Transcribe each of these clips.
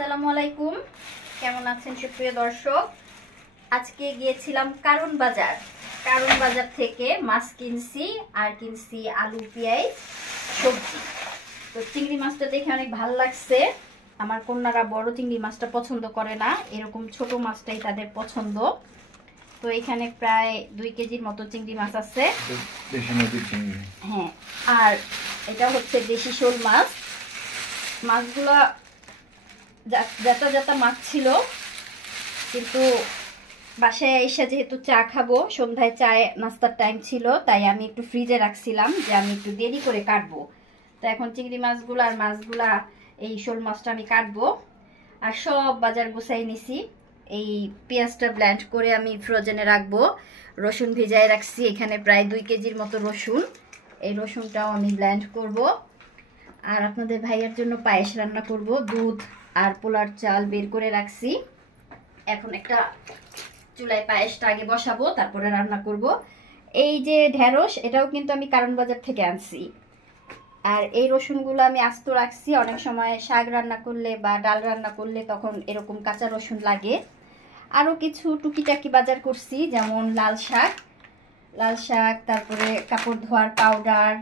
আসসালামু আলাইকুম, কেমন আছেন সুপ্রিয় দর্শক? আজকে গিয়েছিলাম কারণ বাজার থেকে মাছ কিনছি আর কিনছি আলু পেঁয়াজ সবজি। তো চিংড়ি মাছটা দেখে অনেক ভালো লাগছে। আমার কন্যারা বড় চিংড়ি মাছটা পছন্দ করে না, এরকম ছোট মাছটাই তাদের পছন্দ। তো এখানে প্রায় 2 কেজির মতো চিংড়ি মাছ আছে। হ্যাঁ, আর এটা হচ্ছে দেশি শোল মাছ। মাছগুলা জাতা মাছ ছিল, কিন্তু বাসায় এসে যেহেতু চা খাবো, সন্ধ্যায় চায় নাস্তার টাইম ছিল, তাই আমি একটু ফ্রিজে রাখছিলাম যে আমি একটু দেরি করে কাটবো। তো এখন চিংড়ি মাছগুলো আর মাছগুলা, এই শোল মাছটা আমি কাটবো। আর সব বাজার গুছাই নিছি। এই পেঁয়াজটা ব্লেন্ড করে আমি ফ্রোজেনে রাখবো। রসুন ভিজায় রাখছি, এখানে প্রায় 2 কেজির মতো রসুন। এই রসুনটাও আমি ব্লেন্ড করব। আর আপনাদের ভাইয়ের জন্য পায়েস রান্না করব। দুধ আর পোলার চাল বের করে রাখছি। এখন একটা চুলায় পায়েসটা আগে বসাবো, তারপরে রান্না করব। এই যে ঢেঁড়স, এটাও কিন্তু আমি কারণ বাজার থেকে আনছি। আর এই রসুনগুলো আমি আস্ত রাখছি। অনেক সময় শাক রান্না করলে বা ডাল রান্না করলে তখন এরকম কাঁচা রসুন লাগে। আরও কিছু টুকিটাকি বাজার করছি, যেমন লাল শাক, তারপরে কাপড় ধোয়ার পাউডার,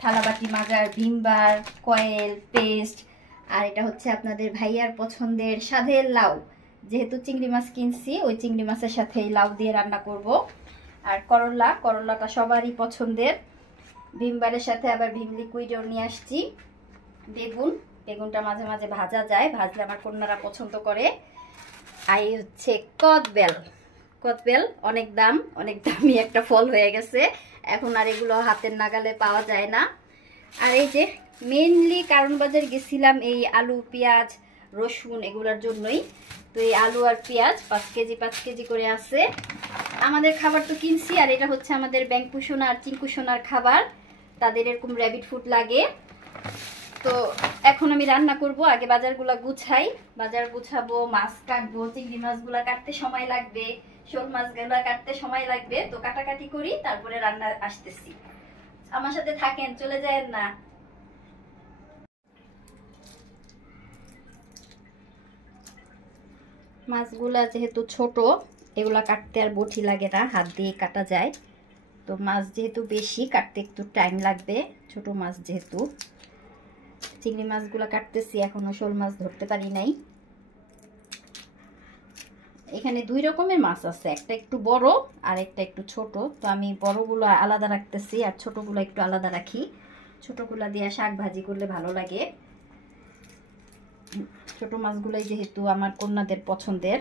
থালাবাটি মাজার ভিমবার, কয়েল, পেস্ট। আর এটা হচ্ছে আপনাদের ভাইয়ার পছন্দের স্বাদের লাউ। যেহেতু চিংড়ি মাছ কিনছি, ওই চিংড়ি মাছের সাথে এই লাউ দিয়ে রান্না করব। আর করলাটা সবারই পছন্দের। ভিমবারের সাথে আবার ভিম লিকুইডও নিয়ে আসছি। বেগুনটা মাঝে মাঝে ভাজা যায়, ভাজলে আমার কন্যারা পছন্দ করে। আর এই হচ্ছে কদবেল, অনেক দামি একটা ফল হয়ে গেছে। এখন আর এগুলো হাতের নাগালে পাওয়া যায় না। আর এই যে মেইনলি কারণ বাজার গেছিলাম এই আলু, পেঁয়াজ, রসুন এগুলোর জন্যই। তো এই আলু আর পেঁয়াজ 5 কেজি করে আছে। আমাদের খাবার তো কিনছি। আর এটা হচ্ছে আমাদের ব্যাংকু সোনা আর চিঙ্কু সোনার খাবার। তাদের এরকম র্যাবিট ফুড লাগে। তো এখন আমি রান্না করব। আগে বাজারগুলা গুছাই, বাজার গুছাবো, মাছ কাটবো। চিংড়ি মাছগুলা কাটতে সময় লাগবে, শোল মাছগুলা কাটতে সময় লাগবে। তো কাটাকাটি করি, তারপরে রান্না আসতেছি। আমার সাথে থাকেন, চলে যায়েন না। মাছগুলা যেহেতু ছোট, এগুলা কাটতে আর বটি লাগে না, হাত দিয়ে কাটা যায়। তো মাছ যেহেতু বেশি, কাটতে একটু টাইম লাগবে, ছোট মাছ যেহেতু। চিংড়ি মাছগুলো কাটতেছি, এখনো শোল মাছ ধরতে পারি নাই। এখানে 2 রকমের মাছ আছে, একটা একটু বড় আর একটা একটু ছোট। তো আমি বড়গুলো আলাদা রাখতেছি আর ছোটগুলো একটু আলাদা রাখি। ছোটগুলো দিয়ে শাক ভাজি করলে ভালো লাগে। ছোট মাছগুলোই যেহেতু আমার কন্যাদের পছন্দের।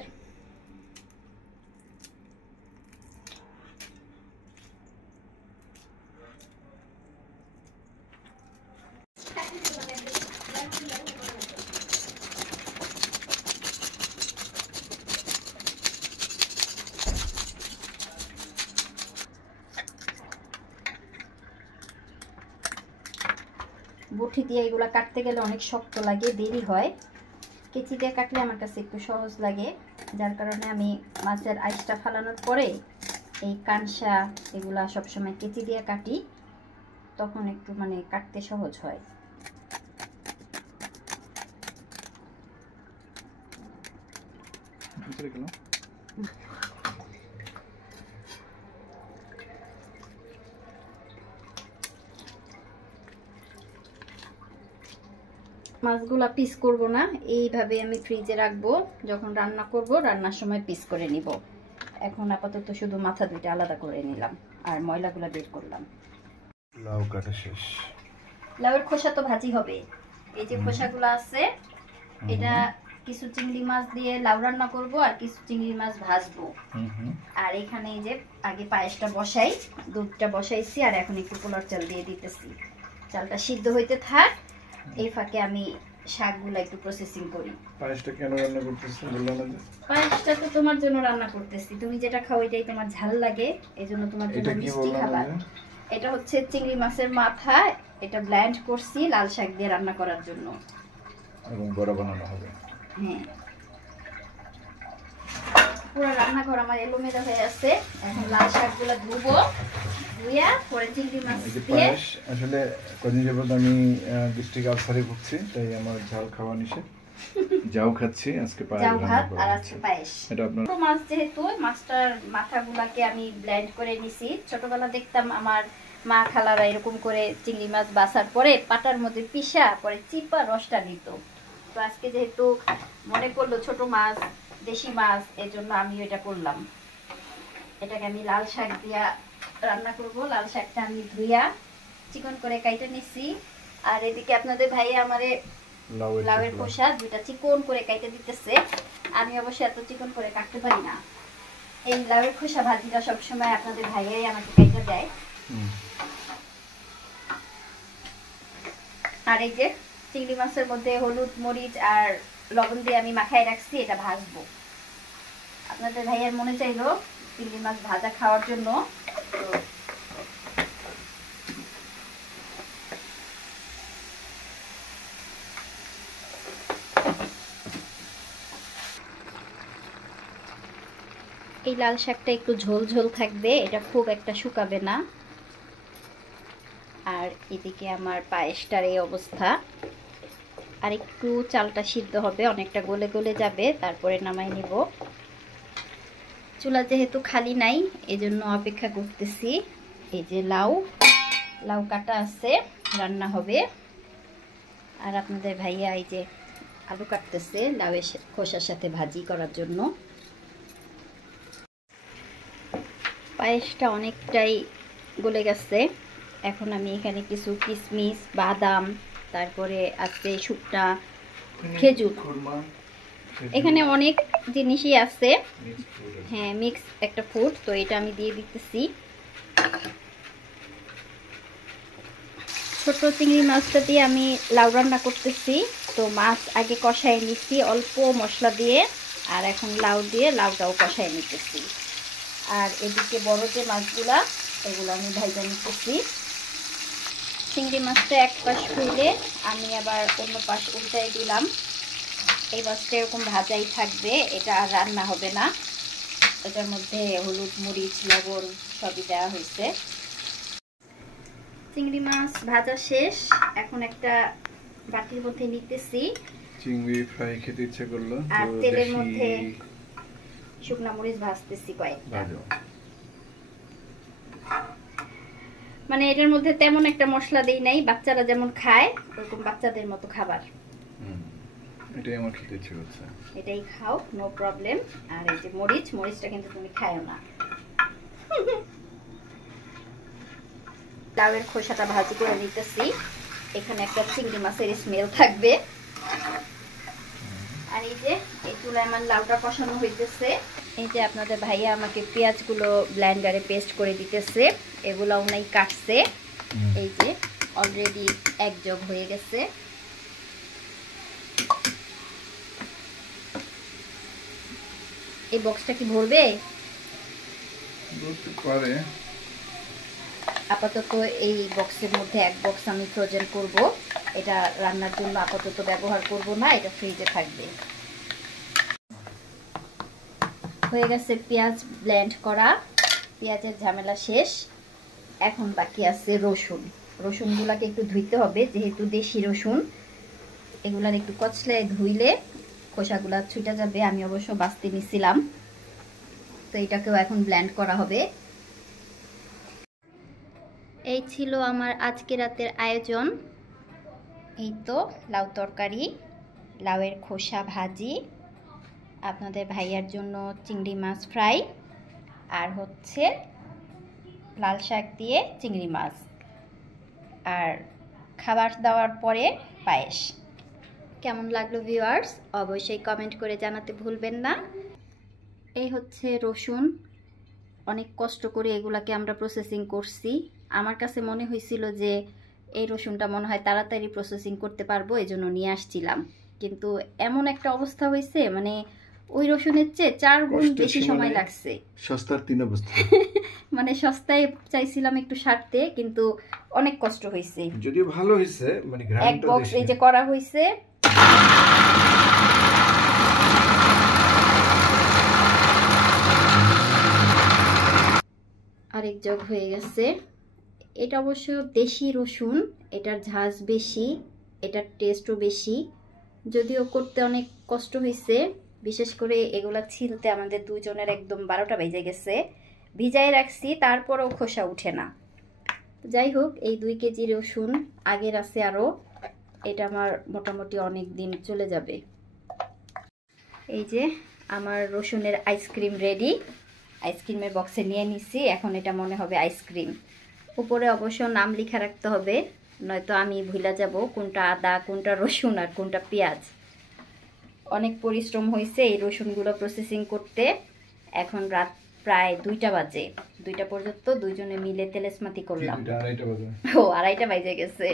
বটি দিয়ে এগুলা কাটতে গেলে অনেক শক্ত লাগে, দেরি হয়। কেচি দিয়ে কাটলে আমার কাছে একটু সহজ লাগে, যার কারণে আমি মাছের আইসটা ফালানোর পরে এই কানসা এগুলা সবসময় কেচি দিয়ে কাটি, তখন একটু কাটতে সহজ হয়। মাছগুলা পিস করব না, এইভাবে আমি ফ্রিজে রাখবো। যখন রান্না করব, রান্নার সময় পিস করে নিব। এখন আপাতত শুধু মাথা দুইটা আলাদা করে নিলাম আর ময়লাগুলা বের করলাম। লাউ কাটা শেষ। লাউয়ের খোসা তো ভাজি হবে। এই যে খোসাগুলো আছে, এটা কিছু চিংড়ি মাছ দিয়ে লাউ রান্না করব আর কিছু চিংড়ি মাছ ভাজবো। আর এখানে এই যে আগে পায়েসটা বসাই, দুধটা বসাইছি, আর এখন একটু পোলার চাল দিয়ে দিতেছি। চালটা সিদ্ধ হইতে থাক, এই ফাঁকে আমি শাকগুলো একটু প্রসেসিং করি। পায়েসটা কেন রান্না করতেছ বললাম না? পায়েসটা তো তোমার জন্য রান্না করতেছি। তুমি যেটা খাও এটাই তোমার ঝাল লাগে, এজন্য তোমার জন্য মিষ্টি খাবার। এটা হচ্ছে চিংড়ি মাছের মাথা, এটা ব্লেন্ড করছি লাল শাক দিয়ে রান্না করার জন্য, এবং বড়া বানানো হবে। হ্যাঁ, পুরো রান্নাঘর আমার এলোমেলো হয়ে আছে। এখন লাল শাকগুলো ধুবো, ধুইয়া পরে চিংড়ি মাছ দিয়ে। আসলে কদিন যাবত আমি ডিস্ট্রিক্ট আলসারে ভুগছি, তাই আমার ঝাল খাওয়া নিষেধ। যাও খাচ্ছি আজকে পায়েস যাও রান্না ভাত করা আর হচ্ছে। আজকে পায়েস। এটা আপনার ছোট মাছ যেহেতু মাছটার মাথাগুলাকে আমি ব্লেন্ড করে নিছি। ছোটবেলা দেখতাম আমার মা খালারা এরকম করে চিংড়ি মাছ বাছার পরে পাটার মধ্যে পিষা পরে চিপা রসটা নিত। তো আজকে যেহেতু মনে পড়লো ছোট মাছ দেশি মাছ, এজন্য আমি এটা করলাম। এটাকে আমি লাল শাক দিয়া রান্না করব। লাল শাকটা আমি ধুইয়া চিকন করে কাইটে নিছি। আর এদিকে আপনাদের ভাই আমারে লাউয়ের খোসা দুইটা চিকন করে কাইটে দিতেছে। আমি অবশ্য এত চিকন করে কাটতে পারি না। এই লাউয়ের খোসা ভাজিটা সবসময় আপনাদের ভাইয়াই আমাকে কাইটে দেয়। আর এই যে চিংড়ি মাছের মধ্যে হলুদ মরিচ আর লবণ দিয়ে আমি মাখায় রাখছি, এটা ভাজবো। আপনাদের ভাইয়ার মনে চাইলো চিংড়ি মাছ ভাজা খাওয়ার জন্য। এই লাল শাকটা একটু ঝোল ঝোল থাকবে, এটা খুব একটা শুকাবে না। আর এদিকে আমার পায়েসটার এই অবস্থা। আর একটু চালটা সিদ্ধ হবে, অনেকটা গলে গলে যাবে, তারপরে নামাই নিব। চুলা যেহেতু খালি নাই এজন্য অপেক্ষা করতেছি। এই যে লাউ কাটা আছে, রান্না হবে। আর আপনাদের ভাইয়া এই যে আলু কাটতেছে লাউয়ের খোসার সাথে ভাজি করার জন্য। পায়েসটা অনেকটাই গলে গেছে। এখন আমি এখানে কিছু কিশমিশ বাদাম, তারপরে আছে শুকনা খেজুর, এখানে অনেক জিনিসই আছে। হ্যাঁ, মিক্স একটা ফুড, তো এটা আমি দিয়ে দিতেছি। ছোট চিংড়ি মাছটা দিয়ে আমি লাউ রান্না করতেছি। তো মাছ আগে কষায় নিচ্ছি অল্প মশলা দিয়ে, আর এখন লাউ দিয়ে লাউটাও কষায় নিতেছি। আর এদিকে বড় যে মাছগুলা এগুলো আমি ভাজা নিতেছি। চিংড়ি মাছটা এক পাশ হইলে আমি আবার অন্য পাশ উল্টাই দিলাম। এই মাছটা এরকম ভাজাই থাকবে, এটা আর রান্না হবে না। এটার মধ্যে হলুদ মরিচ লবণ সবই দেওয়া হয়েছে। চিংড়ি মাছ ভাজা শেষ, এখন একটা বাটির মধ্যে নিতেছি। চিংড়ি ফ্রাই খেতে ইচ্ছে করলো, আর তেলের মধ্যে শুকনা মরিচ ভাজতেছি কয়েকটা। মানে এটার মধ্যে তেমন একটা মশলা দেই নাই, বাচ্চারা যেমন খায় ওরকম বাচ্চাদের মতো খাবার। এটাই আমার খেতে ইচ্ছে করছে, এটাই খাও, নো প্রবলেম। আর এই যে মরিচটা কিন্তু তুমি খায়ও না। লাউয়ের খোসাটা ভাজি করে নিতেছি। এখানে একটা চিংড়ি মাছের স্মেল থাকবে। আর এই যে এই চুলায় আমার লাউটা কষানো হইতেছে। এই যে আপনাদের ভাইয়া আমাকে পেঁয়াজগুলো ব্লেন্ডারে পেস্ট করে দিতেছে, এগুলো উনাই কাটছে। এই যে অলরেডি এক জগ হয়ে গেছে। এই বক্সটা কি ভরবে? আপাতত এই বক্সের মধ্যে এক বক্স আমি ফ্রোজেন করব। এটা রান্নার জন্য আপাতত ব্যবহার করব না, এটা ফ্রিজে থাকবে। হয়ে গেছে পেঁয়াজ ব্লেন্ড করা, পেঁয়াজের ঝামেলা শেষ। এখন বাকি আছে রসুনগুলাকে একটু ধুইতে হবে, যেহেতু দেশি রসুন। এগুলার একটু কচলায় ধুইলে খোসাগুলা ছুটে যাবে। আমি অবশ্য বাছতে নিছিলাম, তো এটাকেও এখন ব্লেন্ড করা হবে। এই ছিল আমার আজকে রাতের আয়োজন। এই তো লাউ তরকারি, লাউয়ের খোসা ভাজি, আপনাদের ভাইয়ার জন্য চিংড়ি মাছ ফ্রাই, আর হচ্ছে লাল শাক দিয়ে চিংড়ি মাছ, আর খাবার দাওয়ার পরে পায়েস। কেমন লাগলো ভিউয়ার্স অবশ্যই কমেন্ট করে জানাতে ভুলবেন না। এই হচ্ছে রসুন, অনেক কষ্ট করে এগুলাকে আমরা প্রসেসিং করছি। আমার কাছে মনে হয়েছিল যে এই রসুনটা মনে হয় তাড়াতাড়ি প্রসেসিং করতে পারবো, এজন্য নিয়ে আসছিলাম। কিন্তু এমন একটা অবস্থা হয়েছে, মানে ওই রসুনের চেয়ে 4 গুণ বেশি সময় লাগছে। সস্তার 3 অবস্থা। মানে সস্তায় চাইছিলাম একটু সারতে, কিন্তু অনেক কষ্ট হয়েছে। যদিও ভালো হয়েছে, মানে এক বক্স এই যে করা হয়েছে। আরেক জগ হয়ে গেছে। এটা অবশ্য দেশি রসুন, এটার ঝাঁজ বেশি, এটার টেস্টও বেশি। যদিও করতে অনেক কষ্ট হয়েছে, বিশেষ করে এগুলা ছিলতে আমাদের দুজনের একদম 12টা বেজে গেছে। ভিজাই রাখছি তারপরেও খোসা উঠে না। যাই হোক, এই 2 কেজি রসুন আগের আছে আরও, এটা আমার মোটামুটি অনেক দিন চলে যাবে। এই যে আমার রসুনের আইসক্রিম রেডি, আইসক্রিমের বক্সে নিয়ে নিছি। এখন এটা মনে হবে আইসক্রিম। উপরে অবশ্য নাম লেখা রাখতে হবে, নয়তো আমি ভুলে যাব কোনটা আদা, কোনটা রসুন আর কোনটা পেঁয়াজ। অনেক পরিশ্রম হয়েছে এই রসুনগুলো প্রসেসিং করতে। এখন রাত প্রায় 2টা বাজে, 2টা পর্যন্ত দুইজনে মিলে তেলেসমাতি করলাম। 2টা 2:30 বাজে। ও 2:30 বাজে গেছে।